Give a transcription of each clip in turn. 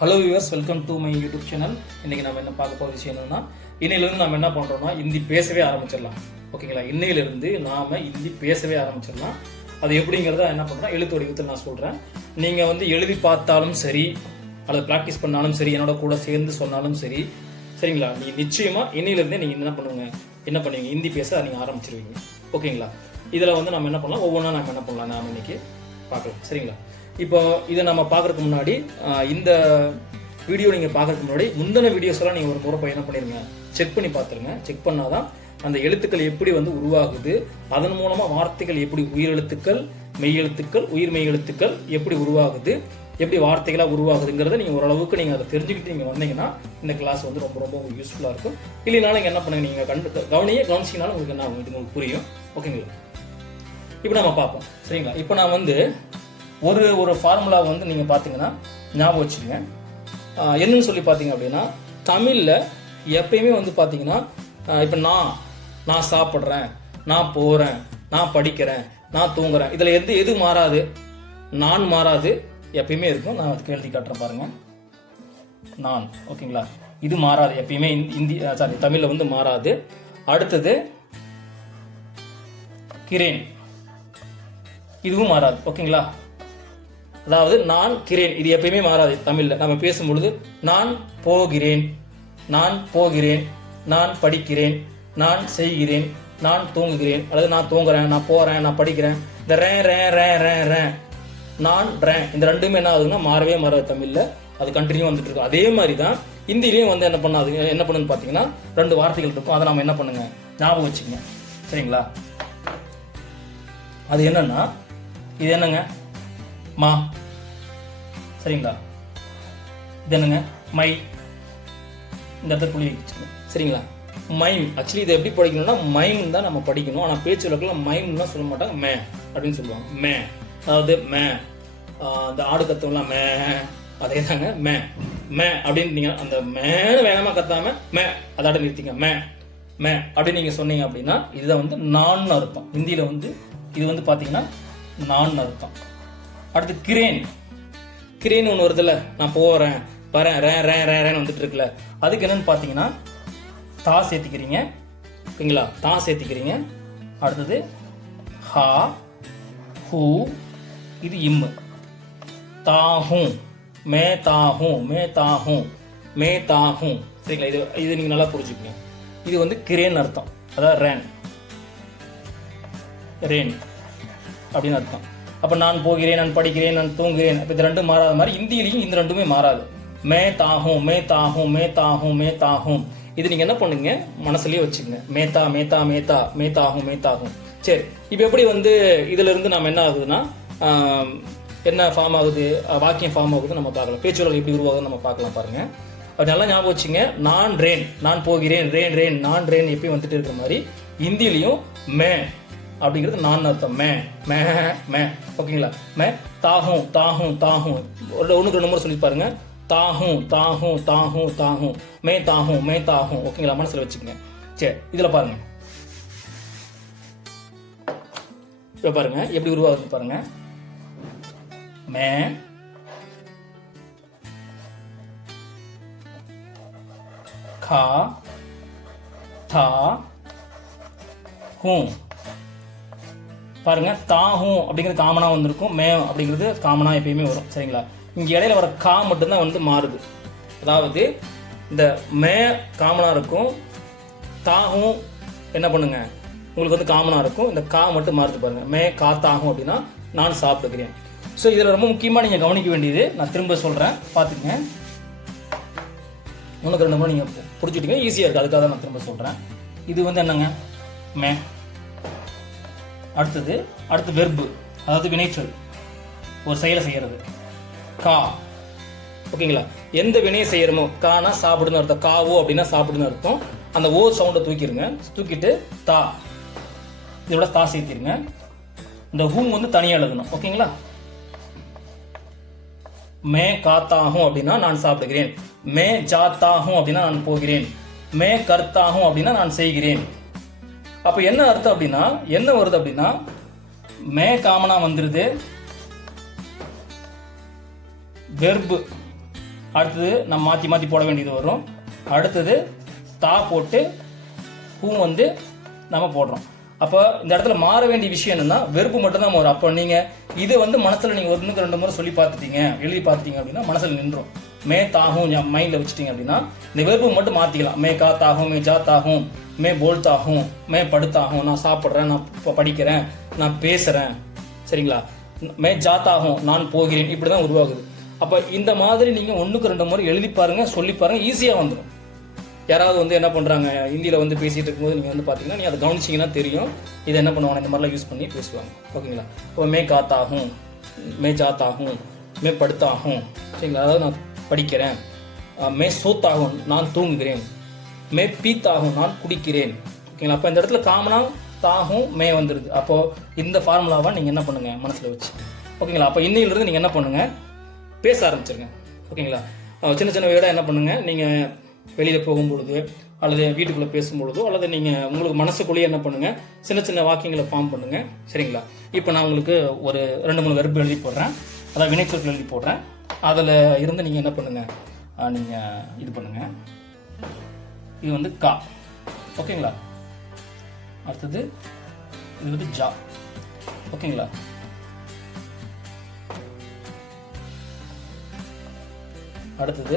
Hello viewers welcome to my YouTube channel இன்னைக்கு நம்ம என்ன பார்க்க போகிற விஷயம் என்னன்னா இன்னையிலிருந்து நம்ம என்ன பண்ணுறோம்னா ஹிந்தி பேசவே ஆரம்பிச்சிடலாம். ஓகேங்களா இன்னையிலேருந்து நாம் ஹிந்தி பேசவே ஆரம்பிச்சிடலாம். அது எப்படிங்கிறத என்ன பண்ணுறோம் எழுத்து வடிவத்தில் நான் சொல்கிறேன் நீங்கள் வந்து எழுதி பார்த்தாலும் சரி அல்லது ப்ராக்டிஸ் பண்ணாலும் சரி என்னோட கூட சேர்ந்து சொன்னாலும் சரி சரிங்களா? நீங்கள் நிச்சயமாக இன்னையிலேருந்தே நீங்கள் என்ன பண்ணுவீங்க? என்ன பண்ணுவீங்க? ஹிந்தி பேச நீங்கள் ஆரம்பிச்சிருவீங்க. ஓகேங்களா இதில் வந்து நம்ம என்ன பண்ணலாம்? ஒவ்வொன்றா நம்ம என்ன பண்ணலாம்? நாம் இன்னைக்கு பார்க்கலாம். சரிங்களா? இப்போ இதை நம்ம பார்க்கறதுக்கு முன்னாடி இந்த வீடியோ நீங்கள் பார்க்கறதுக்கு முன்னாடி முந்தின வீடியோஸ்லாம் நீங்கள் ஒரு முறை பயணம் என்ன பண்ணிருங்க. செக் பண்ணி பார்த்துருங்க. செக் பண்ணாதான் அந்த எழுத்துக்கள் எப்படி வந்து உருவாகுது அதன் மூலமாக வார்த்தைகள் எப்படி உயிரெழுத்துக்கள் மெய்யெழுத்துக்கள் உயிர் மெய் எழுத்துக்கள் எப்படி உருவாகுது எப்படி வார்த்தைகளாக உருவாகுதுங்கிறத நீங்கள் ஓரளவுக்கு நீங்கள் அதை தெரிஞ்சுக்கிட்டு நீங்கள் வந்தீங்கன்னா இந்த கிளாஸ் வந்து ரொம்ப ரொம்ப யூஸ்ஃபுல்லாக இருக்கும். இல்லைனாலும் நீங்கள் என்ன பண்ணுங்க நீங்கள் கண்டு கவனியே கவனிச்சிங்கனாலும் உங்களுக்கு என்ன ஆகும் இது உங்களுக்கு புரியும். ஓகேங்களா இப்போ நம்ம பார்ப்போம். சரிங்களா? இப்போ நான் வந்து ஒரு ஒரு ஃபார்முலா வந்து நீங்கள் பார்த்தீங்கன்னா ஞாபகம் வச்சுருங்க என்னன்னு சொல்லி பார்த்தீங்க அப்படின்னா தமிழில் எப்பயுமே வந்து பார்த்தீங்கன்னா இப்போ நான் நான் சாப்பிட்றேன் நான் போகிறேன் நான் படிக்கிறேன் நான் தூங்குறேன். இதில் எது எது மாறாது? நான் மாறாது. எப்பயுமே இருக்கும். நான் அதுக்கு எழுதி காட்டுறேன் பாருங்க. நான் ஓகேங்களா? இது மாறாது. எப்பயுமே இந்தி- இந்தி சாரி தமிழில் வந்து மாறாது. அடுத்தது கிரேன். இதுவும் மாறாது. ஓகேங்களா? அதாவது நான் கிரேன். இது எப்பயுமே மாறாது தமிழில். நம்ம பேசும்பொழுது நான் போகிறேன். நான் போகிறேன். நான் படிக்கிறேன். நான் செய்கிறேன். நான் தூங்குகிறேன். அல்லது நான் தூங்குறேன். நான் போகிறேன் நான் படிக்கிறேன். இந்த ரே ரே ரே ரே ரே. நான் ரே. இந்த ரெண்டுமே என்ன ஆகுதுன்னா மாறவே மாறாது தமிழில். அது கண்டினியூ வந்துட்டு இருக்கும் அதே மாதிரி தான் ஹிந்திலையும் வந்து என்ன பண்ணாது என்ன பண்ணுன்னு பார்த்தீங்கன்னா ரெண்டு வார்த்தைகள் இருக்கும். அதை நம்ம என்ன பண்ணுங்க? ஞாபகம் வச்சுக்கோங்க. சரிங்களா? அது என்னன்னா இது என்னங்க? மா. சரிங்களா? இது என்னங்க? மை. இந்த இடத்துல புள்ளி வச்சுக்கணும் சரிங்களா? மைம். ஆக்சுவலி இதை எப்படி படிக்கணும்னா மைம் தான் நம்ம படிக்கணும். ஆனால் பேச்சு வழக்கில் மைம்லாம் சொல்ல மாட்டாங்க. மே அப்படின்னு சொல்லுவாங்க. மே. அதாவது மே. இந்த ஆடு கத்துவலாம் மே. அதே தாங்க மே. மே அப்படின்னு நீங்க அந்த மேனு வேகமாக கத்தாம மே. அதோட நிறுத்திங்க. மே. மே அப்படின்னு நீங்க சொன்னீங்க அப்படின்னா இதுதான் வந்து நான் அர்த்தம். ஹிந்தியில் வந்து இது வந்து பார்த்தீங்கன்னா நான் அர்த்தம். அடுத்து கிரேன். கிரேன் ஒன்று வருதுல்ல நான் போகிறேன் வரேன் ரே ரே ரே ரேன்னு வந்துட்டு இருக்குல்ல அதுக்கு என்னன்னு பார்த்தீங்கன்னா தா சேர்த்திக்கிறீங்க ஓகேங்களா? தா சேர்த்திக்கிறீங்க. அடுத்தது ஹா ஹூ இது இம்மு. தாஹும் மே தாஹும் மே தாஹும் மே தாஹும் சரிங்களா? இது இது நீங்கள் நல்லா புரிஞ்சுக்கங்க. இது வந்து கிரேன் அர்த்தம். அதாவது ரேன். ரேன். அப்படின்னு அர்த்தம். அப்போ நான் போகிறேன் நான் படிக்கிறேன் நான் தூங்குகிறேன். இப்போ இது ரெண்டும் மாறாத மாதிரி இந்தியிலையும் இந்த ரெண்டுமே மாறாது. மே தாகும் மே தாகும் மே தாகும் மே தாகும். இது நீங்கள் என்ன பண்ணுங்க? மனசுலேயே வச்சுக்கங்க மேத்தா மேத்தா மேத்தா மேத்தாகும் மேத்தாகும் சரி இப்போ எப்படி வந்து இதிலிருந்து நாம் என்ன ஆகுதுன்னா என்ன ஃபார்ம் ஆகுது? வாக்கியம் ஃபார்ம் ஆகுது நம்ம பார்க்கலாம். பேச்சுவழக்கு எப்படி உருவாகுதுன்னு நம்ம பார்க்கலாம் பாருங்கள் அது நல்லா ஞாபகம் வச்சுங்க. நான் ரேன் நான் போகிறேன் ரேன் ரேன் நான் ரேன் எப்பயும் வந்துட்டு இருக்கிற மாதிரி ஹிந்திலையும் மே அப்படிங்கிறது நான் அர்த்தம். மே மே மே. ஓகேங்களா? மே தாகும் தாகும் தாகும். ஒரு ஒன்றுக்கு ரெண்டு முறை சொல்லி பாருங்க. தாகும் தாகும் தாகும் தாகும். மே தாகும் மே தாகும். ஓகேங்களா? மனசில் வச்சுக்கோங்க. சரி இதுல பாருங்க. இப்போ பாருங்க எப்படி உருவாகுது பாருங்க. மே கா தா ஹூ பாருங்க தாகும் அப்படிங்கிறது காமனாக வந்திருக்கும். மே அப்படிங்கிறது காமனாக எப்பயுமே வரும் சரிங்களா? இங்கே இடையில வர கா மட்டும்தான் வந்து மாறுது. அதாவது இந்த மே காமனாக இருக்கும் தாகும் என்ன பண்ணுங்க? உங்களுக்கு வந்து காமனாக இருக்கும் இந்த கா மட்டும் மாறுது பாருங்க. மே கா தாகும் அப்படின்னா நான் சாப்பிட்டுக்கிறேன். ஸோ இதில் ரொம்ப முக்கியமாக நீங்கள் கவனிக்க வேண்டியது நான் திரும்ப சொல்கிறேன் பார்த்துக்கங்க உனக்கு ரெண்டு மூணு நீங்கள் பிடிச்சிட்டிங்க ஈஸியாக இருக்குது அதுக்காக தான் நான் திரும்ப சொல்கிறேன் இது வந்து என்னங்க? மே. அடுத்தது அடுத்து வெர்பு அதாவது வினைச்சொல். ஒரு செயலை செய்கிறது கா. ஓகேங்களா? எந்த வினையை செய்யறமோ கானா சாப்பிடுன்னு அர்த்தம். காவோ அப்படின்னா சாப்பிடுன்னு அர்த்தம். அந்த ஓ சவுண்டை தூக்கிடுங்க தூக்கிட்டு தா. இதோட தா சேர்த்திருங்க. இந்த ஹூம் வந்து தனியாக எழுதணும். ஓகேங்களா? மே காத்தாகும் அப்படின்னா நான் சாப்பிடுகிறேன். மே ஜாத்தாகும் அப்படின்னா நான் போகிறேன். மே கர்த்தாகும் அப்படின்னா நான் செய்கிறேன். அப்போ என்ன அர்த்தம் அப்படின்னா என்ன வருது அப்படின்னா மே காமனா வந்துருது. வெர்பு. அடுத்தது நம்ம மாற்றி மாற்றி போட வேண்டியது வரும். அடுத்தது தா போட்டு பூ வந்து நம்ம போடுறோம். அப்போ இந்த இடத்துல மாற வேண்டிய விஷயம் என்னன்னா வெறுப்பு மட்டும்தான் வரும் அப்போ நீங்கள் இது வந்து மனசில் நீங்கள் ஒன்றுக்கு ரெண்டு முறை சொல்லி பார்த்துட்டீங்க எழுதி பார்த்துட்டீங்க அப்படின்னா மனசில் நின்றோம் மே தாகும் மைண்டில் வச்சுட்டிங்க அப்படின்னா இந்த வெறுப்பு மட்டும் மாற்றிக்கலாம் மே காத்தாகும் மே ஜாத்தாகும் மே போல்தாகும் மே படுத்தாகும். நான் சாப்பிட்றேன் நான் இப்போ படிக்கிறேன் நான் பேசுகிறேன் சரிங்களா? மே ஜாத்தாகும் நான் போகிறேன். இப்படி தான் உருவாகுது. அப்போ இந்த மாதிரி நீங்கள் ஒன்றுக்கு ரெண்டு முறை எழுதி பாருங்கள் சொல்லி பாருங்கள் ஈஸியாக வந்துடும் யாராவது வந்து என்ன பண்ணுறாங்க ஹிந்தியில் வந்து பேசிகிட்டு இருக்கும்போது நீங்கள் வந்து பார்த்தீங்கன்னா நீங்கள் அதை கவனிச்சிங்கன்னா தெரியும். இதை என்ன பண்ணுவாங்க இந்த மாதிரிலாம் யூஸ் பண்ணி பேசுவாங்க. ஓகேங்களா? இப்போ மே காத்தாகும் மே ஜாத்தாகும் மே படுத்தாகும். சரிங்களா? அதாவது நான் படிக்கிறேன். மே சோத்தாகும் நான் தூங்குகிறேன். மே பீத்தாகும் நான் குடிக்கிறேன். ஓகேங்களா? அப்போ இந்த இடத்துல காமனாக தாகும் மே வந்துடுது அப்போது இந்த ஃபார்முலாவை நீங்கள் என்ன பண்ணுங்கள் மனசில் வச்சு. ஓகேங்களா? அப்போ இன்னையிலிருந்து நீங்கள் என்ன பண்ணுங்கள் பேச ஆரம்பிச்சிருங்க. ஓகேங்களா? சின்ன சின்ன வேர்டாக என்ன பண்ணுங்கள் நீங்கள் வெளியில் போகும்பொழுது அல்லது வீட்டுக்குள்ளே பேசும்பொழுதோ அல்லது நீங்கள் உங்களுக்கு மனசுக்குள்ளேயே என்ன பண்ணுங்கள் சின்ன சின்ன வாக்கியங்களை ஃபார்ம் பண்ணுங்கள் சரிங்களா? இப்போ நான் உங்களுக்கு ஒரு ரெண்டு மூணு வெறுப்பு எழுதி போடுறேன். அதாவது வினைச்சொற்கள் எழுதி போடுறேன். அதில் இருந்து நீங்கள் என்ன பண்ணுங்கள் நீங்கள் இது பண்ணுங்கள் இது வந்து கா. ஓகேங்களா? அடுத்தது இது வந்து ஜா. ஓகேங்களா? அடுத்தது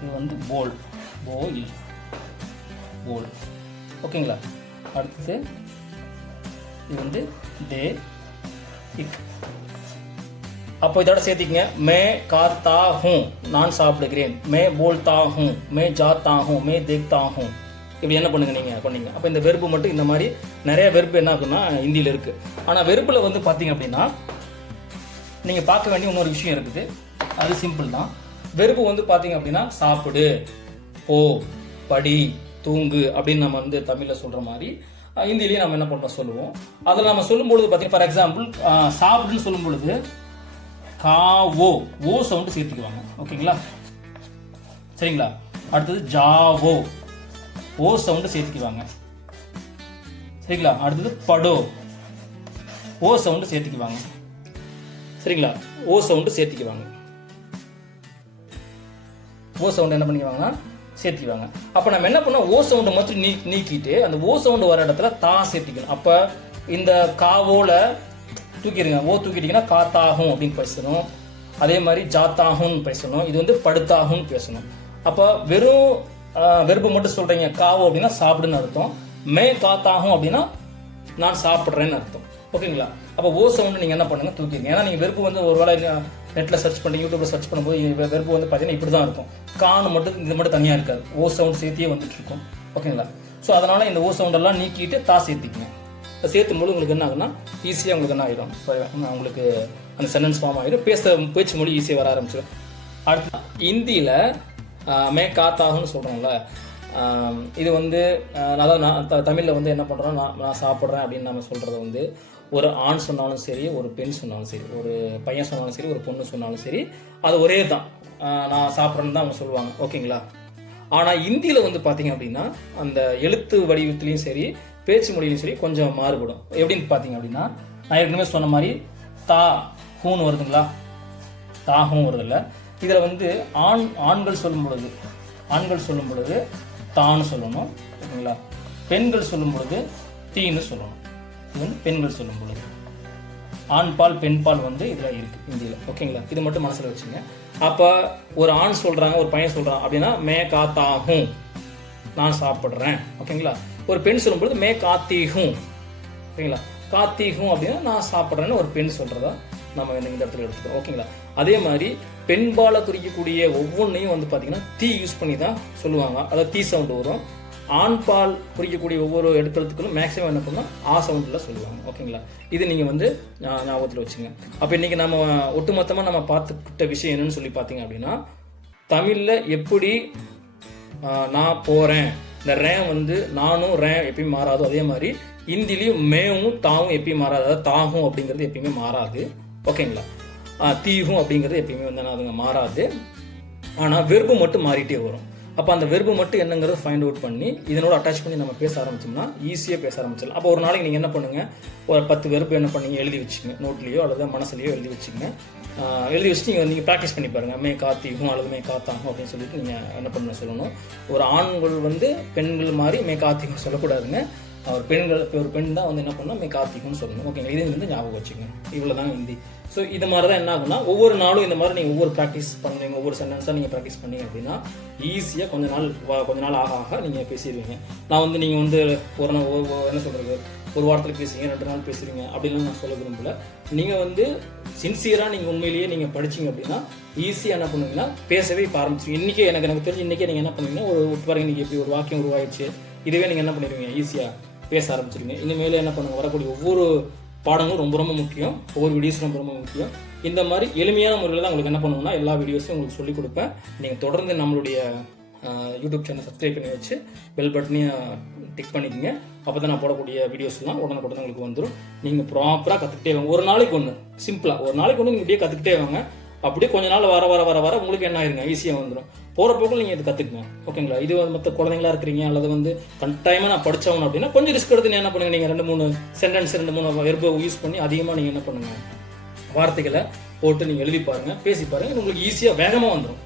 இது வந்து போல். போல் போல். ஓகேங்களா? அடுத்தது இது வந்து தே இக். அப்போ இதோட சேர்த்திக்கங்க. மே காத்தா ஹூம் நான் சாப்பிடுகிறேன். மே போல்தா ஹூம் மே ஜாத்தா ஹூம் மே தேக்தா ஹூம் இப்படி என்ன பண்ணுங்க நீங்கள் பண்ணீங்க. அப்போ இந்த வெறுப்பு மட்டும் இந்த மாதிரி நிறைய வெறுப்பு என்ன ஆகும்னா ஹிந்தியில் இருக்குது ஆனால் வெறுப்பில் வந்து பார்த்தீங்க அப்படின்னா நீங்கள் பார்க்க வேண்டிய இன்னொரு விஷயம் இருக்குது. அது சிம்பிள் தான். வெறுப்பு வந்து பார்த்தீங்க அப்படின்னா சாப்பிடு போ படி தூங்கு அப்படின்னு நம்ம வந்து தமிழில் சொல்கிற மாதிரி ஹிந்திலேயே நம்ம என்ன பண்ணுறோம் சொல்லுவோம். அதில் நம்ம சொல்லும் பொழுது பார்த்தீங்கன்னா ஃபார் எக்ஸாம்பிள் சாப்பிடுன்னு சொல்லும் பொழுது கா ஓ. ஓ சவுண்டு சேர்த்துக்குவாங்க. ஓகேங்களா? சரிங்களா? அடுத்தது ஜாவோ ஓ. சவுண்டு சேர்த்துக்குவாங்க. சரிங்களா? அடுத்தது படோ. ஓ சவுண்டு சேர்த்துக்குவாங்க. சரிங்களா? O sound சேர்த்திக்குவாங்க. ஓ சவுண்ட் என்ன பண்ணிக்குவாங்கன்னா சேர்த்துக்குவாங்க. அப்போ நம்ம என்ன பண்ணோம்? ஓ சவுண்டை மட்டும் நீ நீக்கிட்டு அந்த ஓ சவுண்டு வர இடத்துல தா சேர்த்துக்கணும். அப்போ இந்த காவோல தூக்கிடுங்க. ஓ தூக்கிட்டீங்கன்னா காத்தாகும் அப்படின்னு பேசணும். அதே மாதிரி ஜாத்தாகும்னு பேசணும். இது வந்து படுத்தாகும்னு பேசணும். அப்போ வெறும் வெறுப்பு மட்டும் சொல்கிறீங்க காவோ அப்படின்னா சாப்பிடுன்னு அர்த்தம். மே காத்தாகும் அப்படின்னா நான் சாப்பிட்றேன்னு அர்த்தம். ஓகேங்களா? அப்போ ஓ சவுண்டு நீங்கள் என்ன பண்ணுங்க? தூக்கிடுங்க. ஏன்னா நீங்கள் வெறுப்பு வந்து ஒரு வேளை நெட்டில் சர்ச் பண்ணி யூடியூப்ல சர்ச் பண்ணும்போது வெறுப்பு வந்து பார்த்தீங்கன்னா இப்படி தான் இருக்கும். கான் மட்டும் இது மட்டும் தனியாக இருக்காது. ஓ சவுண்ட் சேர்த்தியே வந்துட்டு இருக்கும். ஓகேங்களா? ஸோ அதனால இந்த ஓ சவுண்டெல்லாம் நீக்கிட்டு தா சேர்த்திக்கங்க. சேர்த்தும் போது உங்களுக்கு என்ன ஆகுதுன்னா ஈஸியாக உங்களுக்கு என்ன ஆகிடும் உங்களுக்கு அந்த சென்டென்ஸ் ஃபார்ம் ஆகிடும் பேச பேச்சு மொழி ஈஸியாக வர ஆரம்பிச்சிடும். அடுத்து ஹிந்தியில் மே காத்தாகும்னு சொல்கிறோம்ல இது வந்து அதாவது நான் த தமிழில் வந்து என்ன பண்ணுறோம் நான் நான் சாப்பிட்றேன் அப்படின்னு நம்ம சொல்கிறது வந்து ஒரு ஆண் சொன்னாலும் சரி ஒரு பெண் சொன்னாலும் சரி ஒரு பையன் சொன்னாலும் சரி ஒரு பொண்ணு சொன்னாலும் சரி அது ஒரே தான். நான் சாப்பிட்றேன்னு தான் அவங்க சொல்லுவாங்க. ஓகேங்களா? ஆனால் இந்தியில் வந்து பார்த்தீங்க அப்படின்னா அந்த எழுத்து வடிவத்துலேயும் சரி பேச்சு மொழியிலும் சரி கொஞ்சம் மாறுபடும். எப்படின்னு பார்த்தீங்க அப்படின்னா நான் ஏற்கனவே சொன்ன மாதிரி தா ஹூன்னு வருதுங்களா? தாகும் வருதில்ல. இதில் வந்து ஆண் ஆண்கள் சொல்லும் பொழுது ஆண்கள் சொல்லும் பொழுது தான்னு சொல்லணும் ஓகேங்களா? பெண்கள் சொல்லும் பொழுது தீன்னு சொல்லணும். இது வந்து பெண்கள் சொல்லும் பொழுது. ஆண் பால் பெண் பால் வந்து இதில் இருக்குது இந்தியில். ஓகேங்களா? இது மட்டும் மனசில் வச்சுங்க. அப்போ ஒரு ஆண் சொல்கிறாங்க ஒரு பையன் சொல்கிறான் அப்படின்னா மே காத்தாகும் நான் சாப்பிட்றேன். ஓகேங்களா? ஒரு பெண் சொல்லும்பொழுது மே காத்தீகும் ஓகேங்களா காத்தீகும் அப்படின்னா நான் சாப்பிட்றேன்னு ஒரு பெண் சொல்கிறதா நம்ம இந்த இடத்துல எடுத்துக்கிறோம். ஓகேங்களா? அதே மாதிரி பெண்பாலை குறிக்கக்கூடிய ஒவ்வொன்றையும் வந்து பார்த்தீங்கன்னா தீ யூஸ் பண்ணி தான் சொல்லுவாங்க. அதாவது தீ சவுண்டு வரும். ஆண் பால் குறிக்கக்கூடிய ஒவ்வொரு எடுக்கிறதுக்கும் மேக்ஸிமம் என்ன பண்ணால் ஆ சவுண்டில் சொல்லுவாங்க. ஓகேங்களா? இது நீங்கள் வந்து ஞாபகத்தில் வச்சுங்க. அப்போ இன்றைக்கி நம்ம ஒட்டுமொத்தமாக நம்ம பார்த்துக்கிட்ட விஷயம் என்னன்னு சொல்லி பார்த்தீங்க அப்படின்னா தமிழில் எப்படி நான் போகிறேன் இந்த ரே வந்து நானும் ரே எப்பயும் மாறாதோ அதே மாதிரி இந்திலையும் மேவும் தாவும் எப்பயும் மாறாது. அதாவது தாகும் அப்படிங்கிறது எப்பயுமே மாறாது. ஓகேங்களா? தீகும் அப்படிங்கிறது எப்பயுமே வந்து அதுங்க மாறாது. ஆனால் வெறுப்பு மட்டும் மாறிட்டே வரும். அப்போ அந்த வெர்பு மட்டும் என்னங்கிறத ஃபைண்ட் அவுட் பண்ணி இதனோட அட்டாச் பண்ணி நம்ம பேச ஆரம்பிச்சோம்னா ஈஸியாக பேச ஆரம்பிச்சிடலாம். அப்போ ஒரு நாளைக்கு நீங்கள் என்ன பண்ணுங்கள் ஒரு பத்து வெர்பு என்ன பண்ணீங்க? எழுதி வச்சுங்க நோட்லேயோ அல்லது மனசுலையோ எழுதி வச்சுங்க எழுதி வச்சுட்டு நீங்கள் நீங்கள் ப்ராக்டிஸ் பண்ணி பாருங்கள் மே காத்திகும் அல்லது மே காத்தாகும் அப்படின்னு சொல்லிட்டு நீங்கள் என்ன பண்ண சொல்லணும். ஒரு ஆண்கள் வந்து பெண்கள் மாதிரி மே காத்திகம் சொல்லக்கூடாதுங்க. ஒரு பெண்கள் இப்போ ஒரு பெண் தான் வந்து என்ன பண்ணால் மே கார்த்திக்னு சொல்லணும். ஓகேங்களா? இது வந்து ஞாபகம் வச்சுக்கணும் இவ்வளோ தான் ஹிந்தி ஸோ இது மாதிரி தான் என்ன ஆகும்னா ஒவ்வொரு நாளும் இந்த மாதிரி நீங்கள் ஒவ்வொரு ப்ராக்டிஸ் பண்ணுறீங்க ஒவ்வொரு சென்டென்ஸாக நீங்கள் ப்ராக்டிஸ் பண்ணீங்க அப்படின்னா ஈஸியாக கொஞ்ச நாள் கொஞ்ச நாள் ஆக ஆக நீங்கள் பேசிடுவீங்க. நான் வந்து நீங்கள் வந்து ஒரு நாள் என்ன சொல்கிறது ஒரு வாரத்தில் பேசுவீங்க ரெண்டு நாள் பேசுறீங்க அப்படின்லாம் நான் சொல்ல விரும்பல. நீங்கள் வந்து சின்சியராக நீங்கள் உண்மையிலேயே நீங்கள் படிச்சீங்க அப்படின்னா ஈஸியாக என்ன பண்ணுவீங்கன்னா பேசவே இப்போ ஆரம்பிச்சு இன்றைக்கே எனக்கு எனக்கு தெரிஞ்சு இன்றைக்கே நீங்கள் என்ன பண்ணுவீங்கன்னா ஒரு ஒரு பாருங்க நீங்கள் எப்படி ஒரு வாக்கியம் உருவாயிடுச்சு. இதுவே நீங்கள் என்ன பண்ணிடுவீங்க? ஈஸியாக பேச ஆரம்பிச்சிருங்க இனிமேல் என்ன பண்ணுங்க வரக்கூடிய ஒவ்வொரு பாடங்களும் ரொம்ப ரொம்ப முக்கியம். ஒவ்வொரு வீடியோஸும் ரொம்ப ரொம்ப முக்கியம். இந்த மாதிரி எளிமையான முறையில் தான் உங்களுக்கு என்ன பண்ணுவோம்னா எல்லா வீடியோஸும் உங்களுக்கு சொல்லிக் கொடுப்பேன். நீங்கள் தொடர்ந்து நம்மளுடைய யூடியூப் சேனல் சப்ஸ்கிரைப் பண்ணி வச்சு பெல் பட்டனையும் டிக் பண்ணிக்கோங்க. அப்போ தான் நான் போடக்கூடிய வீடியோஸ்லாம் உடனுக்குடன் உங்களுக்கு வந்துடும் நீங்கள் ப்ராப்பராக கற்றுக்கிட்டே வாங்க. ஒரு நாளைக்கு ஒன்று சிம்பிளாக ஒரு நாளைக்கு ஒன்று நீங்கள் இப்படியே கற்றுக்கிட்டே வாங்க. அப்படியே கொஞ்ச நாள் வர வர வர வர உங்களுக்கு என்ன ஆயிருங்க? ஈஸியாக வந்துடும் போகிற போக்கில் நீங்கள் இது கற்றுக்குங்க ஓகேங்களா? இது வந்து மற்ற குழந்தைங்களா இருக்கிறீங்க அல்லது வந்து கட்டாயமாக நான் படித்தவங்க அப்படின்னா கொஞ்சம் ரிஸ்க் எடுத்து என்ன பண்ணுங்க? நீங்கள் ரெண்டு மூணு சென்டென்ஸ் ரெண்டு மூணு வெர்பை யூஸ் பண்ணி அதிகமாக நீங்கள் என்ன பண்ணுங்க? வார்த்தைகளை போட்டு நீங்கள் எழுதி பாருங்கள் பேசி பாருங்கள் உங்களுக்கு ஈஸியாக வேகமாக வந்துடும்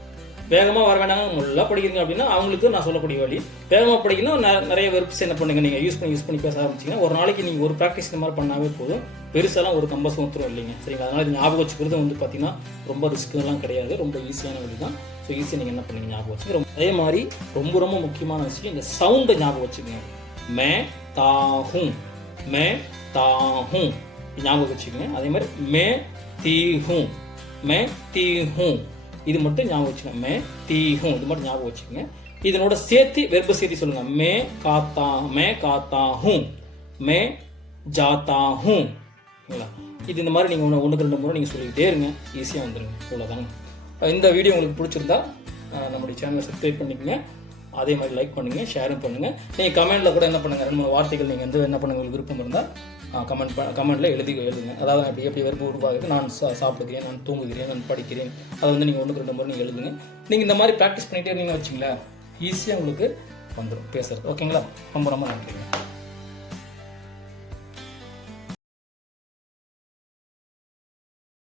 வேகமாக வர வேண்டாங்க நல்லா படிக்கிறீங்க அப்படின்னா அவங்களுக்கு நான் சொல்லக்கூடிய வழி. வேகமாக படிக்கணும் நிறைய வெர்ப்ஸ் என்ன பண்ணுங்க. நீங்கள் யூஸ் பண்ணி யூஸ் பண்ணி பேச ஆரம்பிச்சிங்கன்னா ஒரு நாளைக்கு நீங்கள் ஒரு ப்ராக்டிஸ் இந்த மாதிரி பண்ணாவே போதும். பெருசாலாம் ஒரு கம்பஸ் ஊத்துரும் இல்லைங்க. சரிங்களா? அதனால் இது ஞாபகம் வச்சுக்கிறது வந்து பார்த்தீங்கன்னா ரொம்ப ரிஸ்க்குலாம் கிடையாது. ரொம்ப ஈஸியான வழி தான். ஸோ ஈஸியாக நீங்கள் என்ன பண்ணுங்க? ஞாபகம் வச்சுக்க அதே மாதிரி ரொம்ப ரொம்ப முக்கியமான விஷயம் இந்த சவுண்டை ஞாபகம் வச்சுக்கோங்க. மே தாஹும் மே தாஹும் ஞாபகம் வச்சுக்கோங்க. அதே மாதிரி மே தீஹும் மே தீஹும் இது மட்டும் ஞாபகம் வச்சுக்கோங்க. மே தீஹும் இது மட்டும் ஞாபகம் வச்சுக்கோங்க. இதனோட சேர்த்து வெர்ப சேர்த்து சொல்லுங்க. மே காத்தா மே காத்தா ஹூம் மே ஜாத்தா ஹூம் ஓகேங்களா? இது இந்த மாதிரி நீங்கள் ஒன்று ஒன்றுக்கு ரெண்டு முறை நீங்கள் சொல்லிக்கிட்டே இருங்க. ஈஸியாக வந்துடுங்க இவ்வளோதாங்க இந்த வீடியோ உங்களுக்கு பிடிச்சிருந்தா நம்முடைய சேனலை சப்ஸ்கிரைப் பண்ணிக்கங்க. அதே மாதிரி லைக் பண்ணுங்கள் ஷேரும் பண்ணுங்கள் நீங்கள் கமெண்ட்டில் கூட என்ன பண்ணுங்க? ரெண்டு மூணு வார்த்தைகள் நீங்கள் வந்து என்ன பண்ணுங்கள் உங்களுக்கு விருப்பம் இருந்தால் கமெண்ட் கமெண்ட்டில் எழுதி எழுதுங்க. அதாவது எப்படி எப்படி வெறுப்பு உருவாகுது நான் சா- சாப்பிடுகிறேன் நான் தூங்குகிறேன் நான் படிக்கிறேன். அதை வந்து நீங்கள் ஒன்றுக்கு ரெண்டு முறை நீங்கள் எழுதுங்க. நீங்கள் இந்த மாதிரி ப்ராக்டிஸ் பண்ணிகிட்டே இருந்தீங்கன்னு வச்சிங்களேன் ஈஸியாக உங்களுக்கு வந்துடும் பேசுறது. ஓகேங்களா ரொம்ப ரொம்ப நன்றிங்க.